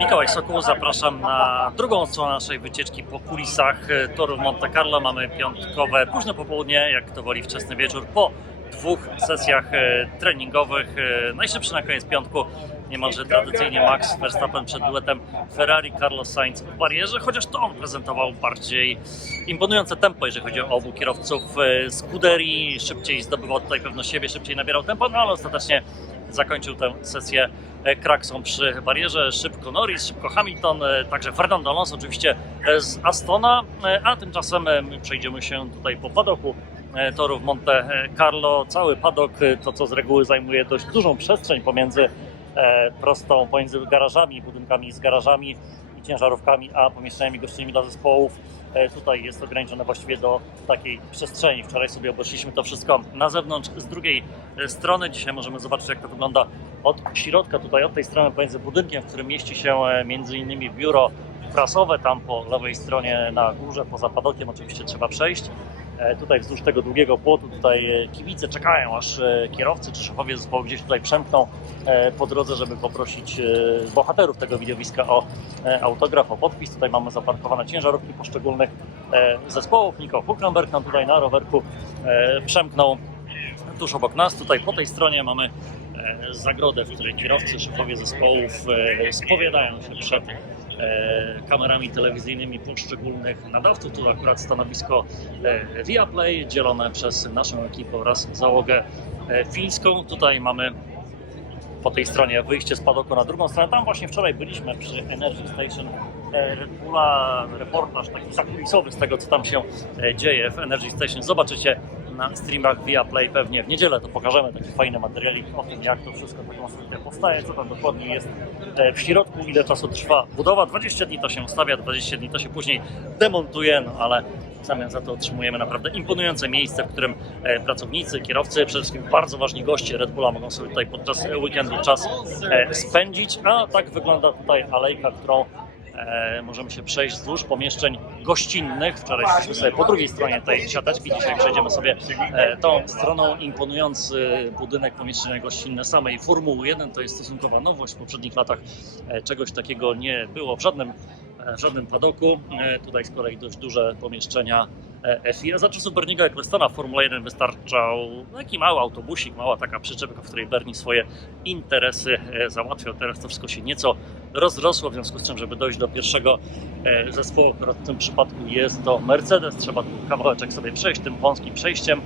Mikołaj Sokół, zapraszam na drugą stronę naszej wycieczki po kulisach e, toru w Monte Carlo. Mamy piątkowe, późne popołudnie, jak to woli wczesny wieczór, po dwóch sesjach e, treningowych. E, Najszybszy na koniec piątku, niemalże tradycyjnie Max Verstappen przed duetem Ferrari, Carlos Sainz w barierze, chociaż to on prezentował bardziej imponujące tempo, jeżeli chodzi o obu kierowców Scuderii. Szybciej zdobywał tutaj pewność siebie, szybciej nabierał tempo, no ale ostatecznie zakończył tę sesję e, kraksą przy barierze. Szybko Norris, szybko Hamilton, e, także Fernando Alonso oczywiście e, z Astona, a tymczasem my przejdziemy się tutaj po padoku e, toru w Monte Carlo. Cały padok, to co z reguły zajmuje dość dużą przestrzeń pomiędzy prostą, pomiędzy garażami, budynkami z garażami i ciężarówkami, a pomieszczeniami gościnnymi dla zespołów. E, Tutaj jest ograniczone właściwie do takiej przestrzeni. Wczoraj sobie obeszliśmy to wszystko na zewnątrz z drugiej e, strony. Dzisiaj możemy zobaczyć, jak to wygląda od środka, tutaj od tej strony pomiędzy budynkiem, w którym mieści się e, między innymi biuro prasowe. Tam po lewej stronie na górze, poza padokiem oczywiście trzeba przejść. E, Tutaj wzdłuż tego długiego płotu, tutaj e, kibice czekają, aż e, kierowcy czy szefowie zespołu gdzieś tutaj przemkną po drodze, żeby poprosić bohaterów tego widowiska o autograf, o podpis. Tutaj mamy zaparkowane ciężarówki poszczególnych zespołów. Niko Huckenberg nam tutaj na rowerku przemknął tuż obok nas. Tutaj po tej stronie mamy zagrodę, w której kierowcy, szefowie zespołów spowiadają się przed kamerami telewizyjnymi poszczególnych nadawców. Tu akurat stanowisko e, Viaplay dzielone przez naszą ekipę oraz załogę e, fińską. Tutaj mamy po tej stronie wyjście z padoku na drugą stronę. Tam właśnie wczoraj byliśmy przy Energy Station e, Red Bulla, reportaż taki zakulisowy z tego, co tam się e, dzieje w Energy Station. Zobaczycie na streamach Viaplay pewnie w niedzielę, to pokażemy taki fajny materialik o tym, jak to wszystko, ta konstrukcja powstaje, co tam dokładnie jest e, w środku, ile czasu trwa budowa. 20 dni to się stawia, 20 dni to się później demontuje, no ale w zamian za to otrzymujemy naprawdę imponujące miejsce, w którym e, pracownicy, kierowcy, przede wszystkim bardzo ważni goście Red Bulla mogą sobie tutaj podczas weekendu czas e, spędzić, a tak wygląda tutaj alejka, którą e, możemy się przejść wzdłuż pomieszczeń gościnnych. Wczoraj szliśmy sobie po drugiej stronie tej siateczki, dzisiaj przejdziemy sobie e, tą stroną. Imponujący budynek pomieszczenia gościnne samej Formuły 1 to jest stosunkowa nowość. W poprzednich latach e, czegoś takiego nie było w żadnym żadnym padoku. E, Tutaj z kolei dość duże pomieszczenia e, FIA. Za czasów Berniego Ecclestona w Formule 1 wystarczał taki mały autobusik, mała taka przyczepka, w której Bernie swoje interesy e, załatwiał. Teraz to wszystko się nieco rozrosło, w związku z czym, żeby dojść do pierwszego e, zespołu, akurat w tym przypadku jest to Mercedes, trzeba kawałeczek sobie przejść tym wąskim przejściem.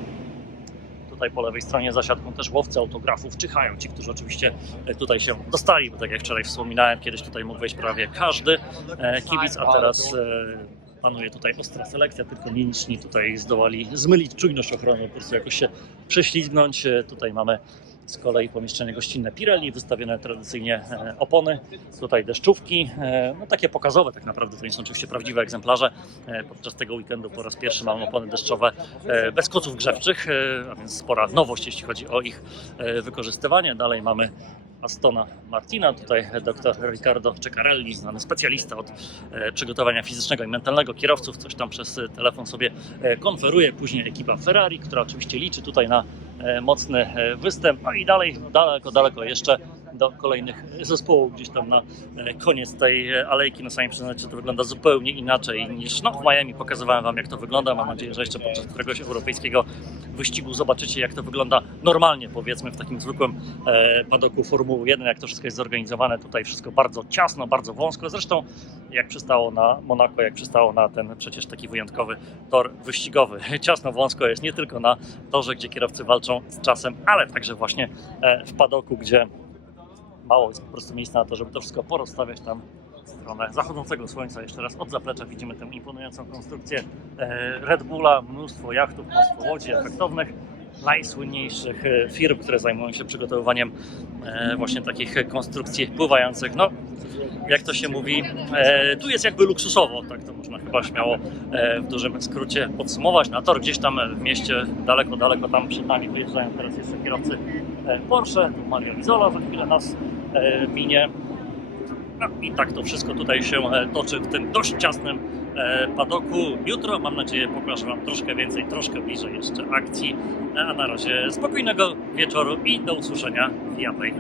Tutaj po lewej stronie za siatką też łowcy autografów czyhają, ci, którzy oczywiście e, tutaj się dostali, bo tak jak wczoraj wspominałem, kiedyś tutaj mógł wejść prawie każdy e, kibic, a teraz e, panuje tutaj ostra selekcja, tylko nieliczni tutaj zdołali zmylić czujność ochronną, po prostu jakoś się prześlizgnąć. Tutaj mamy z kolei pomieszczenie gościnne Pirelli, wystawione tradycyjnie e, opony, tutaj deszczówki, e, no takie pokazowe tak naprawdę, to nie są oczywiście prawdziwe egzemplarze. E, Podczas tego weekendu po raz pierwszy mamy opony deszczowe bez koców grzewczych, a więc spora nowość, jeśli chodzi o ich wykorzystywanie. Dalej mamy Astona Martina, tutaj dr Riccardo Ceccarelli, znany specjalista od przygotowania fizycznego i mentalnego kierowców, coś tam przez telefon sobie konferuje. Później ekipa Ferrari, która oczywiście liczy tutaj na mocny e, występ, no i dalej, daleko, daleko jeszcze do kolejnych zespołów, gdzieś tam na e, koniec tej e, alejki. No sami przyznać, że to wygląda zupełnie inaczej niż no, w Miami. Pokazywałem Wam, jak to wygląda. Mam nadzieję, że jeszcze podczas któregoś europejskiego wyścigu zobaczycie, jak to wygląda normalnie, powiedzmy, w takim zwykłym e, padoku Formuły 1, jak to wszystko jest zorganizowane. Tutaj wszystko bardzo ciasno, bardzo wąsko. Zresztą, jak przystało na Monako, jak przystało na ten przecież taki wyjątkowy tor wyścigowy. Ciasno, wąsko jest nie tylko na torze, gdzie kierowcy walczą z czasem, ale także właśnie e, w padoku, gdzie mało jest po prostu miejsca na to, żeby to wszystko porozstawiać tam stronę zachodzącego słońca. Jeszcze raz od zaplecza widzimy tę imponującą konstrukcję e, Red Bulla, mnóstwo jachtów, mnóstwo łodzi efektownych, najsłynniejszych e, firm, które zajmują się przygotowywaniem e, właśnie takich konstrukcji pływających. No, jak to się mówi, tu jest jakby luksusowo, tak to można chyba śmiało w dużym skrócie podsumować. Na tor gdzieś tam w mieście, daleko, daleko tam przed nami wyjeżdżają teraz jeszcze kierowcy Porsche, tu Mario Izola za chwilę nas minie. No i tak to wszystko tutaj się e, toczy w tym dość ciasnym e, padoku. Jutro mam nadzieję pokażę Wam troszkę więcej, troszkę bliżej jeszcze akcji. A na razie spokojnego wieczoru i do usłyszenia w Viaplay.